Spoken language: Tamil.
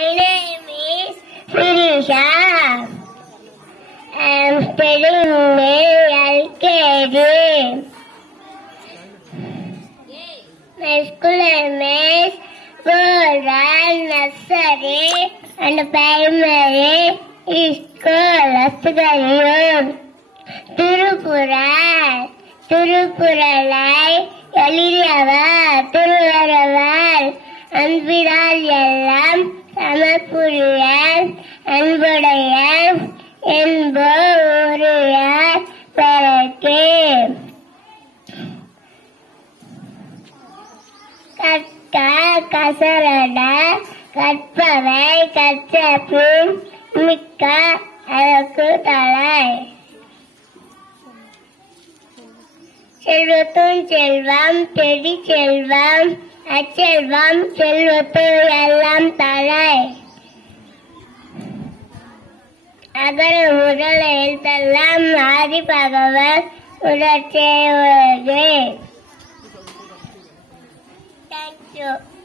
My name is Sirisha. I am studying in LKG. My school name is Goran Nursery and Primary School, Asugarium. திருக்குறளை எழுதியவர் திருவள்ளுவர். அன்பினால் எல்லாம் சமப்புரிய அன்புடைய என்போருடைய பிறகு கற்க கசரட கற்பவை கற்ற பின் மிக்க அழகு தலை. செல்வத்தும் செல்வம் செடி செல்வம் அச்செல்வம் செல்வத்து எல்லாம் தலை. அகர முதல் எழுத்தெல்லாம் ஆதி பகவன் உடற்சே. Thank you.